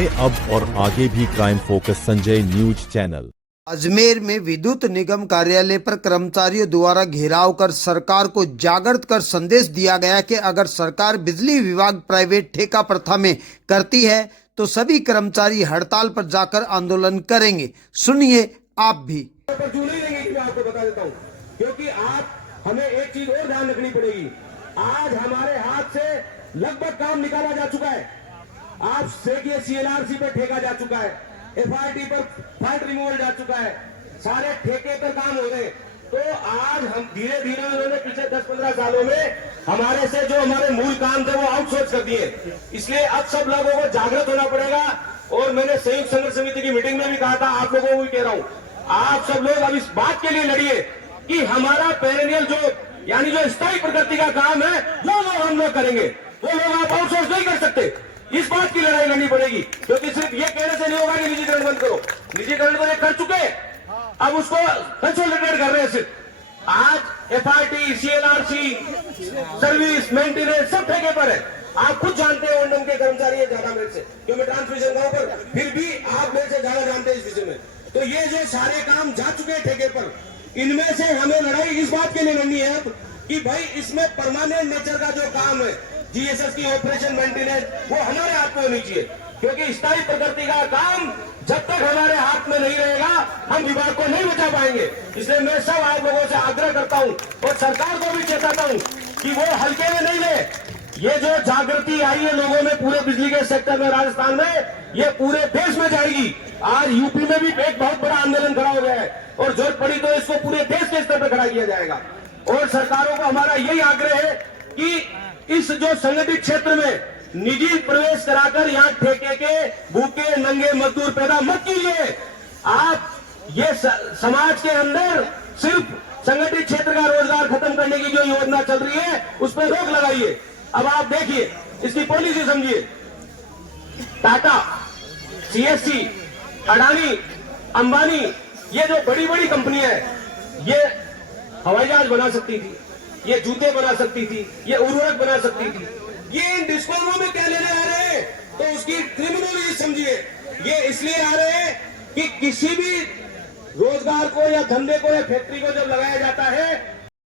देखें अब और आगे भी crime focus Sanjay news channel. Ajmer में विद्युत निगम कार्यालय पर कर्मचारियों द्वारा घेराव कर सरकार को जागृत कर संदेश दिया गया कि अगर सरकार बिजली विभाग प्राइवेट ठेका प्रथा में करती है तो सभी कर्मचारी हड़ताल पर जाकर आंदोलन करेंगे। सुनिए आप भी। जो नहीं लेंगे मैं आपको बता देता हूँ, क्योंकि आप हमें एक चीज और ध्यान रखनी पड़ेगी। आज हमारे हाथ से लगभग काम निकाला जा चुका है। आप देखिए CLRC पर ठेका जा चुका है, FRT पर फंड रिमूवल जा चुका है, सारे ठेके पर काम हो रहे। तो आज हम धीरे धीरे उन्होंने पिछले 10-15 सालों में हमारे से जो हमारे मूल काम थे वो आउटसोर्स कर दिए। इसलिए अब सब लोगों को जागृत होना पड़ेगा। और मैंने संयुक्त संघर्ष समिति की मीटिंग में भी कहा था, आप लोगों को भी कह रहा हूं, आप सब लोग अब इस बात के लिए लड़िए कि हमारा पेरेनियल जो यानी जो स्थायी प्रकृति का काम है वो लोग हम लोग करेंगे, वो लोग आप आउटसोर्स नहीं कर सकते। इस बात की लड़ाई लड़नी पड़ेगी, क्योंकि सिर्फ ये कहने से नहीं होगा कि निजीकरण बंद करो। निजीकरण तो ये कर चुके, अब उसको कंसोलिडेट कर रहे हैं। सिर्फ आज FRT, CLRC, सर्विस, मेंटेनेंस सब ठेके पर है। आप खुद जानते हैं ओंडम के कर्मचारी है ज्यादा मेरे से, क्यों मैं ट्रांसमिशन गाँव पर, फिर भी आप मेरे से ज्यादा जानते हैं इस विषय में। तो ये जो सारे काम जा चुके हैं ठेके पर, इनमें से हमें लड़ाई इस बात के लिए लड़नी है अब कि भाई इसमें परमानेंट नेचर का जो काम है, GSS की ऑपरेशन मेंटेनेंस, वो हमारे हाथ में होनी चाहिए। क्योंकि स्थायी प्रकृति का काम जब तक हमारे हाथ में नहीं रहेगा हम विभाग को नहीं बचा पाएंगे। इसलिए मैं सब आप लोगों से आग्रह करता हूं और सरकार को भी चेताता हूं कि वो हल्के में नहीं ले। ये जो जागृति आई है लोगों में पूरे बिजली के सेक्टर में राजस्थान में, ये पूरे देश में जाएगी। आज यूपी में भी एक बहुत बड़ा आंदोलन खड़ा हो गया है और जरूरत पड़ी तो इसको पूरे देश के स्तर पर खड़ा किया जाएगा। और सरकारों को हमारा यही आग्रह है कि इस जो संगठित क्षेत्र में निजी प्रवेश कराकर यहाँ ठेके के भूखे नंगे मजदूर पैदा मत कीजिए। आप ये समाज के अंदर सिर्फ संगठित क्षेत्र का रोजगार खत्म करने की जो योजना चल रही है उस पर रोक लगाइए। अब आप देखिए, इसकी पॉलिसी समझिए। टाटा, CSC, अडानी, अंबानी, ये जो बड़ी बड़ी कंपनियां हैं, ये हवाई जहाज बना सकती थी, ये जूते बना सकती थी, ये उर्वरक बना सकती थी। ये इन डिस्कॉमों में क्या लेने आ रहे हैं? तो उसकी क्रिमिनोलॉजी समझिए। ये इसलिए आ रहे हैं कि किसी भी रोजगार को या धंधे को या फैक्ट्री को जब लगाया जाता है